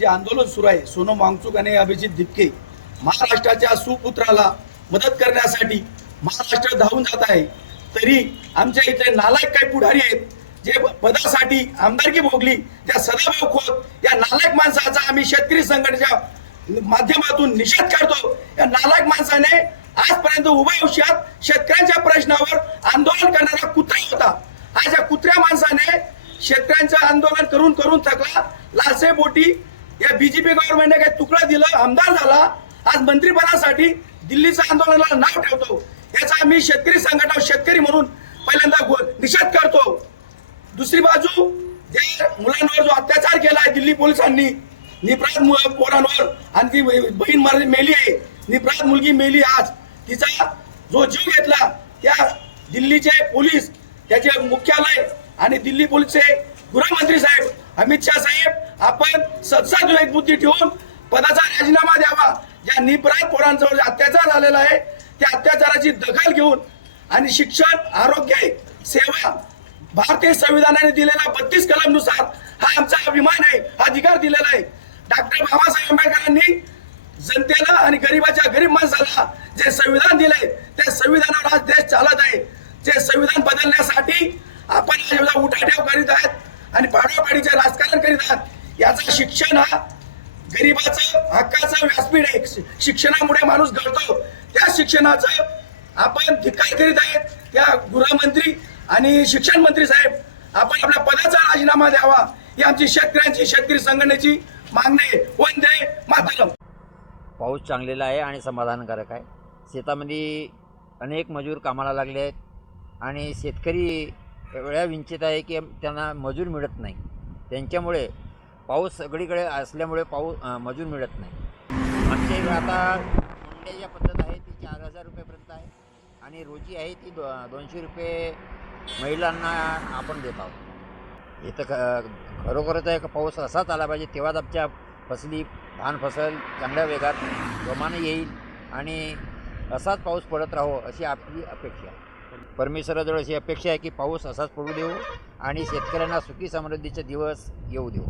जे आंदोलन सुरू आहे, सोनम वांगचूक आणि अभिजित दिपके महाराष्ट्राच्या सुपुत्राला मदत करण्यासाठी महाराष्ट्र धावून जात आहे, तरी आमच्या इथे नालायक काही पुढारी आहेत जे पदासाठी आमदारकी भोगली, त्या सदाभाऊ खोत या नालायक माणसाचा आम्ही शेतकरी संघटनेच्या माध्यमातून निषेध करतो। या नालायक माणसाने आजपर्यंत उभ्या आयुष्यात शेतकऱ्यांच्या प्रश्नावर आंदोलन करणारा कुत्रा होता। आज या कुत्र्या माणसाने शेतकऱ्यांचं आंदोलन करून करून थकला, लालसे पोटी या बीजेपी गव्हर्नमेंटने काही तुकडा दिलं, आमदार झाला, आज मंत्रिपदासाठी दिल्लीच्या आंदोलनाला नाव ठेवतो। याचा आम्ही शेतकरी संघटना शेतकरी म्हणून पहिल्यांदा निषेध करतो। दुसरी बाजू जे मुलांवर जो अत्याचार केला आहे दिल्ली पोलिसांनी निपराध पोरांवर, आणि ती बहीण मेली आहे, निपराध मुलगी मेली, आज तिचा जो जीव घेतला त्या दिल्लीचे पोलीस, त्याचे मुख्यालय आणि दिल्ली पोलीसचे गृहमंत्री साहेब अमित शाह साहेब, आपण सदसा विवेक बुद्धी ठेवून पदाचा राजीनामा द्यावा। ज्या निपराध पोरांवर अत्याचार झालेला आहे त्या अत्याचाराची दखल घेऊन आणि शिक्षण, आरोग्य, सेवा भारतीय संविधानाने दिलेला 32 कलम नुसार हा आमचा अभिमान आहे, हा अधिकार दिलेला आहे। डॉक्टर बाबासाहेब आंबेडकरांनी जनतेला आणि गरीबाच्या गरीब माणसाला जे संविधान दिले त्या संविधानावर आज देश चालत आहे। जे संविधान बदलण्यासाठी आपण आज उठाठेव करीत आहात आणि पाडोपाडीचे राजकारण करीत आहात। याचा शिक्षण हा गरीबाचं हक्काचं व्यासपीठ आहे, शिक्षणामुळे माणूस घडतो, त्या शिक्षणाचं आपण धिक्कार करीत आहेत। त्या गृहमंत्री आणि शिक्षण मंत्री साहेब, आपण आपल्या पदाचा राजीनामा द्यावा, ही आमची शेतकऱ्यांची शेतकरी संघटनेची मागणी आहे। वंदे मातरम। पाऊस चांगलेला आहे आणि समाधानकारक आहे। शेतामध्ये अनेक मजूर कामाला लागले आहेत आणि शेतकरी एवढ्या वंचित आहे की त्यांना मजूर मिळत नाही। त्यांच्यामुळे पाऊस सगळीकडे असल्यामुळे मजूर मिळत नाही। आमच्या इकडे आता मुंड्याची पद्धत आहे ती 4000 रुपयेपर्यंत आहे आणि रोजी आहे ती 200 रुपये महिलांना आपण देत आहोत। इथं खरोखरच आहे का पाऊस असाच आला पाहिजे, तेव्हाच आमच्या फसली धान फसल चांगल्या वेगात जोमाने येईल आणि असाच पाऊस पडत राहो अशी आपली अपेक्षा आहे। परमेश्वराजवळ अशी अपेक्षा आहे की पाऊस असाच पडू देऊ आणि शेतकऱ्यांना सुखी समृद्धीचे दिवस येऊ देऊ।